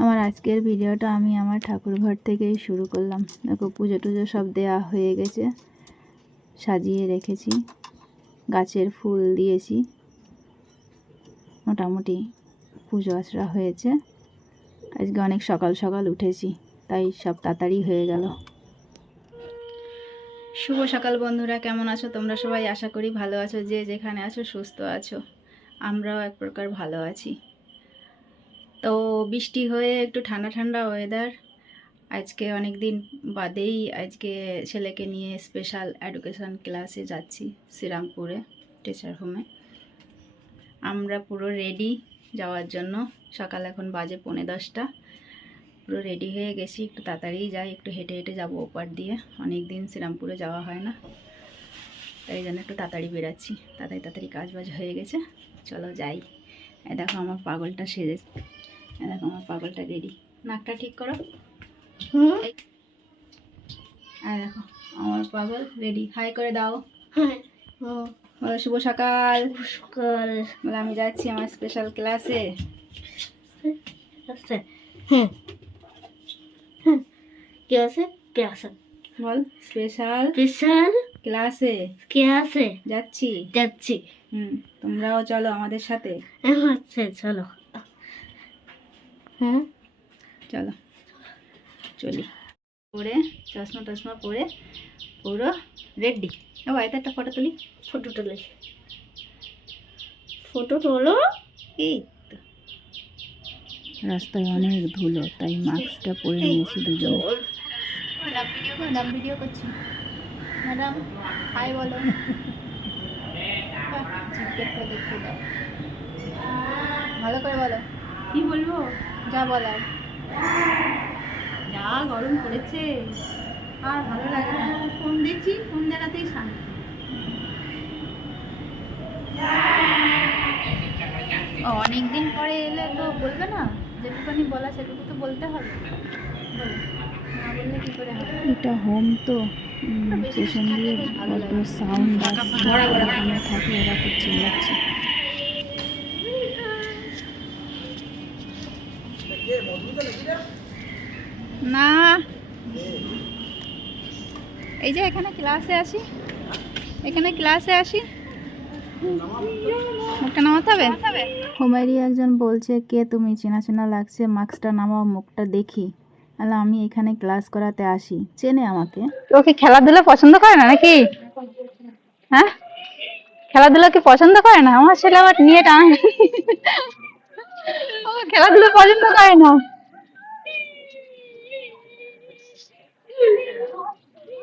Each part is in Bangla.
আমার আজকের ভিডিওটা আমি আমার ঠাকুর ঘর থেকেই শুরু করলাম। দেখো পুজো টুজো সব দেয়া হয়ে গেছে, সাজিয়ে রেখেছি, গাছের ফুল দিয়েছি, মোটামুটি পুজো আচরা হয়েছে। আজকে অনেক সকাল সকাল উঠেছি, তাই সব তাড়াতাড়ি হয়ে গেল। শুভ সকাল বন্ধুরা, কেমন আছো তোমরা সবাই? আশা করি ভালো আছো, যে যেখানে আছো সুস্থ আছো। আমরাও এক প্রকার ভালো আছি। তো বৃষ্টি হয়ে একটু ঠান্ডা ঠান্ডা ওয়েদার। আজকে অনেক দিন বাদেই আজকে ছেলেকে নিয়ে স্পেশাল এডুকেশন ক্লাসে যাচ্ছি শ্রীরামপুরে টিচার হোমে। আমরা পুরো রেডি যাওয়ার জন্য। সকাল এখন বাজে 10:45। পুরো রেডি হয়ে গেছি, একটু তাড়াতাড়ি যাই, একটু হেঁটে হেঁটে যাবো ওপার দিয়ে। অনেক দিন শ্রীরামপুরে যাওয়া হয় না, তাই জন্য একটু তাড়াতাড়ি বেরাচ্ছি। তাড়াতাড়ি কাজ বাজ হয়ে গেছে, চলো যাই। দেখো আমার পাগলটা সেজে, দেখো আমার পাগলটা রেডি। নাকটা ঠিক করো। দেখো আমার পাগল রেডি। হাই করে দাও। বলো শুভ সকাল। সকাল। বলে আমি যাচ্ছি আমার স্পেশাল ক্লাসে। বল স্পেশাল ক্লাসে যাচ্ছি। তোমরাও চলো আমাদের সাথে। চলো। চলো চলি। পরে চশমা টশমা পরে পুরো রেডি। বাড়িতে একটা ফটো তুলি। ফটো তোলো। এই তো রাস্তায় অনেক ধুলো, তাই মাস্কটা পরে নিয়েছি দুজনে। ম্যাডাম ভিডিও করছি। ম্যাডাম হাই বলো। ভালো করে বলো। কি বলবো? যা বলার। যা গরম পড়েছে, আর ভালো লাগে না। ফোন দেখছি, ফোন দেখাতেই শান্তি। অনেকদিন পরে এলে তো বলবে না? যেটুকুনি বলা সেটুকু তো বলতে হবে। না বললে কি করে হবে? এটা হোম তো পেছন দিয়ে বড্ড সাউন্ড থাকে, ওরা খুব চিল্লাচ্ছে। না এই যে এখানে ক্লাসে আসি, মুখটা নামাতে হবে। হোমেরই একজন বলছে, কে তুমি? চেনা চেনা লাগছে, মাস্কটা নামাও, মুখটা দেখি। আমি এখানে ক্লাস করাতে আসি, চেনে আমাকে। ওকে খেলাধুলা পছন্দ করে না নাকি? হ্যাঁ, খেলাধুলা কি পছন্দ করে না? আমার ছেলে আবার নিয়ে টান। ও খেলাধুলা পছন্দ করে না,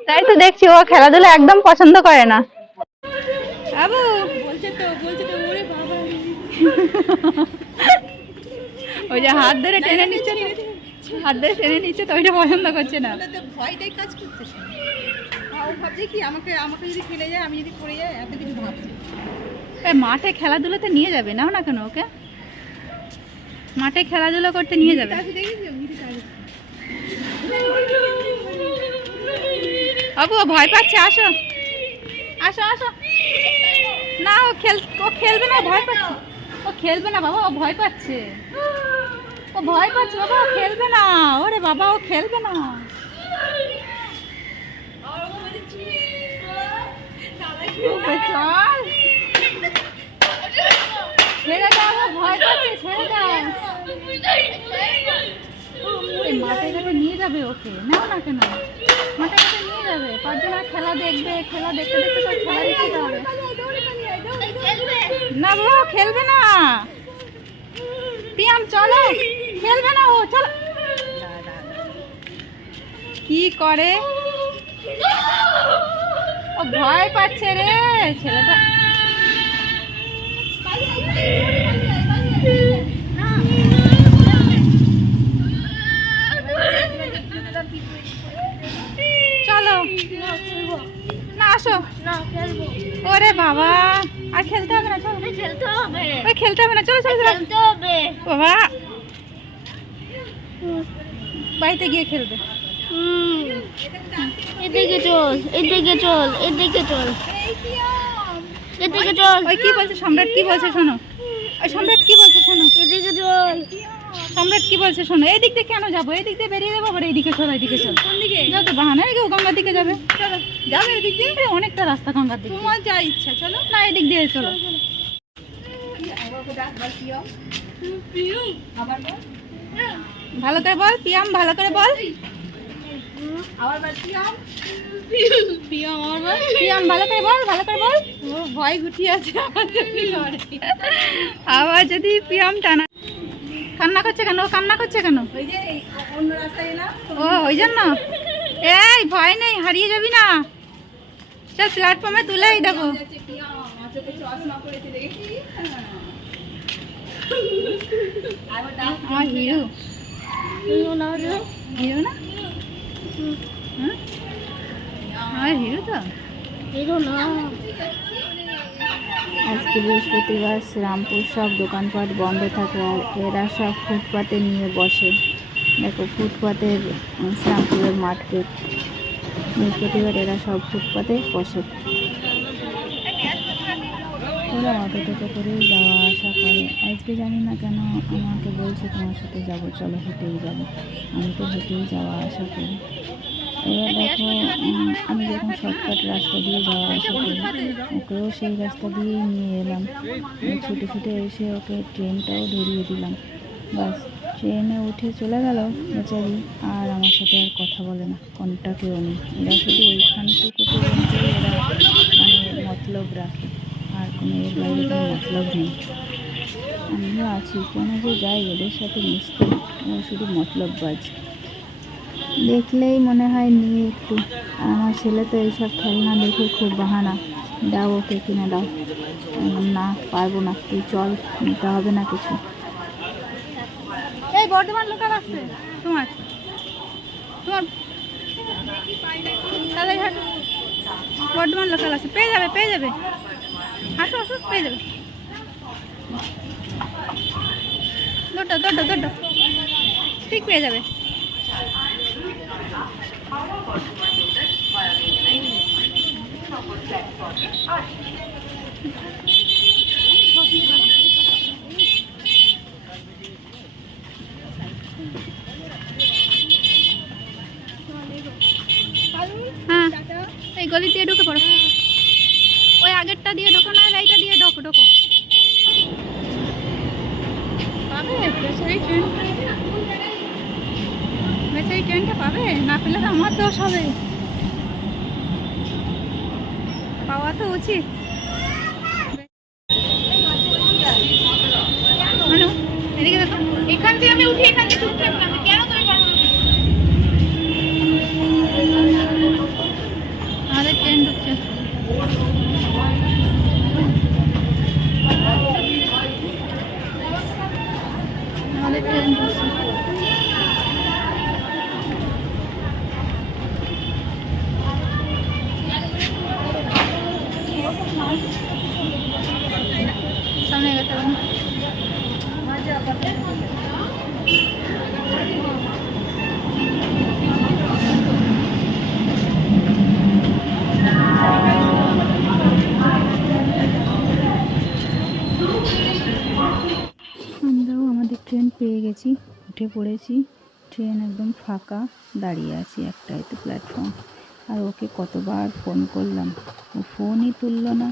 তাই তো দেখছি ও খেলাধুলা একদম পছন্দ করে না। বাবু বলছে তো ওরে বাবা। ওই যে হাত ধরে টেনে নিচ্ছে, তো ওইটা পছন্দ করছে না। ভয়টাই কাজ করছে। ও ভাবছে কি আমাকে যদি ফেলে যায়, আমি যদি পড়ে যাই, এত কিছু ভাবছে। মাঠে খেলাধুলাতে নিয়ে যাবে না কেন ওকে? মাঠে খেলাধুলা করতে নিয়ে যাবে। বাবু ও ভয় পাচ্ছে, আসো। না ও খেলবে না, ভয় পাচ্ছে। ও খেলবে না বাবা, ও ভয় পাচ্ছে বাবা, ও খেলবে না। ওরে বাবা, ও খেলবে না। ছেড়ে দাও, ভয় পাচ্ছে, ছেড়ে দাও। মাঠে ঘাটে নিয়ে যাবে ওকে, নাও না কেন? মাঠে ঘাটে নিয়ে যাবে, 5 জন খেলা দেখবে। খেলা দেখতে দেখতে তো খেলা দেখতে হবে না বাবা, খেলবে না। প্রিয়াম চলো, খেলবে না ও, চলো। কি করে? ও ভয় পাচ্ছে রে ছেলেটা। চলো না, আসো। ওরে বাবা, আর খেলতে হবে না, চলো। খেলতে হবে না, চলো বাবা, বাড়িতে গিয়ে খেলবে। এদিকে চল। ওই কি বলছে সম্রাট, কি বলছে শোনো। ওই সম্রাট কি বলছে শোনো। এদিকে চল। সম্রাট কি বলছে শোনো, এই দিক দিয়ে কেন যাবো, এই দিক দিয়ে বেরিয়ে যাবো, আবার এইদিকে চলো, এইদিকে চলো। কোন দিকে যাও? তো বাহানা কেউ গঙ্গার দিকে যাবে, চলো যাবে এদিক দিয়ে, অনেকটা রাস্তা গঙ্গার দিকে, তোমার যা ইচ্ছা চলো। না এদিক দিয়ে চলো। ভালো করে বল পিয়াম, ভালো করে বল। পিয়াম ভালো করে বল, ভালো করে বল। ভয় গুটি আছে আবার যদি পিয়াম টানা। কান্না করছে কেন, কান্না করছে কেন? ও ওই জন্য। এই ভয় নেই, হারিয়ে যাবি না, চল প্ল্যাটফর্মে তুলেই দেবো। আমার হিরো, হিরো না, আমার হিরো তো হিরো না। আজকে বৃহস্পতিবার, শ্রীরামপুর সব দোকানপাট বন্ধ থাকে আর এরা সব ফুটপাতে নিয়ে বসে। দেখো ফুটপাতের শ্রীরামপুরের মার্কেট, বৃহস্পতিবার এরা সব ফুটপাতে বসে। ওরা অটো টোটো করেই যাওয়া আসা করে। আজকে জানি না কেন আমাকে বলছে তোমার সাথে যাবো, চলো হেঁটেই যাবো। আমি তো হেঁটেই যাওয়া আসা করি। এবার দেখো আমি যখন শর্টকাট রাস্তা দিয়ে যাওয়া আসা করি, ওকেও সেই রাস্তা দিয়েই নিয়ে এলাম। ছুটে ছুটে এসে ওকে ট্রেনটাও ধরিয়ে দিলাম। বাস ট্রেনে উঠে চলে গেল বেচারি, আর আমার সাথে আর কথা বলে না, কন্টাক্টেও নেই। এরা শুধু ওইখানটুকু পর্যন্ত এরা মানে মতলব রাখে, আর কোনো এর বাইরে কোনো মতলব নেই। আমিও আছি, কেন যে যাই এদের সাথে মিশতে, ওরা শুধু মতলববাজ। দেখলেই মনে হয় নিয়ে একটু। আর আমার ছেলে তো এইসব খেলনা দেখে খুব বাহানা, দাও ওকে কিনে দাও। না পারবো না, তুই চল, নিতে হবে না কিছু। এই বর্ধমান লোকাল আসছে তোমার, তোমার কালীঘাট বর্ধমান লোকাল আছে, পেয়ে যাবে পেয়ে যাবে, আসো আসো পেয়ে যাবে। দৌড়ো দৌড়ো দৌড়ো, ঠিক পেয়ে যাবে। হ্যাঁ এই গলি দিয়ে ঢুকে পড়ো, ওই আগেরটা দিয়ে ঢোকো না, এইটা দিয়ে ঢোকো ঢোকো। পাবে বেচারি ট্রেন, বেচারি ট্রেনটা পাবে, না পেলে তো আমার দোষ হবে, পাওয়া তো উচিত। এদিকে দেখো, এখান থেকে আমি উঠি, এখান থেকে উঠতে পারবো কেন, তুমি পারো না? আমাদের ট্রেন ঢুকছে, আমাদের ট্রেন ঢুকছে। সামনে গেতে হবে না। আমরাও আমাদের ট্রেন পেয়ে গেছি, উঠে পড়েছি। ট্রেন একদম ফাঁকা, দাঁড়িয়ে আছি একটাই তো প্ল্যাটফর্ম। আর ওকে কতবার ফোন করলাম, ও ফোনই তুললো না।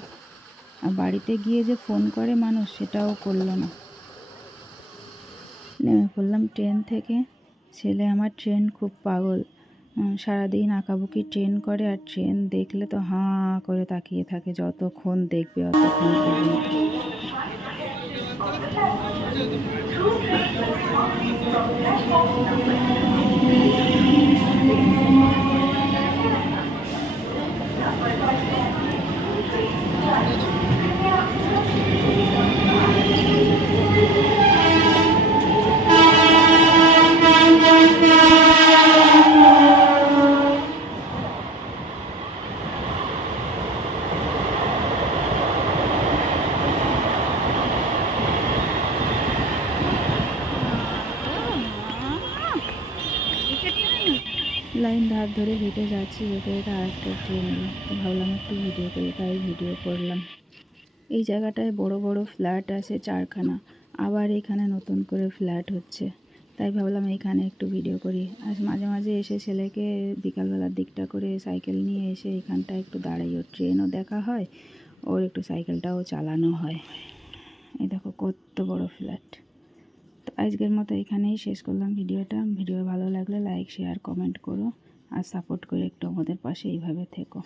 আর বাড়িতে গিয়ে যে ফোন করে মানুষ, সেটাও করলো না। নেমে পড়লাম ট্রেন থেকে। ছেলে আমার ট্রেন খুব পাগল, সারাদিন আঁকাবুকি ট্রেন করে, আর ট্রেন দেখলে তো হাঁ করে তাকিয়ে থাকে, যতক্ষণ দেখবে অতক্ষণ পর্যন্ত। লাইন ধার ধরে হেঁটে যাচ্ছি, যেতে যেতে আরেকটা ট্রেন এলো, তো ভাবলাম একটু ভিডিও করি, তাই ভিডিও করলাম। এই জায়গাটায় বড় বড় ফ্ল্যাট আছে 4খানা, আবার এখানে নতুন করে ফ্ল্যাট হচ্ছে। তাই ভাবলাম এইখানে একটু ভিডিও করি। আজ মাঝে মাঝে এসে ছেলেকে বিকালবেলার দিকটা করে সাইকেল নিয়ে এসে এখানটা একটু দাঁড়াই, ওর ট্রেনও দেখা হয়, ওর একটু সাইকেলটাও চালানো হয়। এই দেখো কত বড় ফ্ল্যাট। তো আজকের মতো এখানেই শেষ করলাম ভিডিওটা। ভিডিও ভালো লাগলে লাইক শেয়ার কমেন্ট করো আর সাপোর্ট করে একটু আমাদের পাশে এইভাবে থেকো।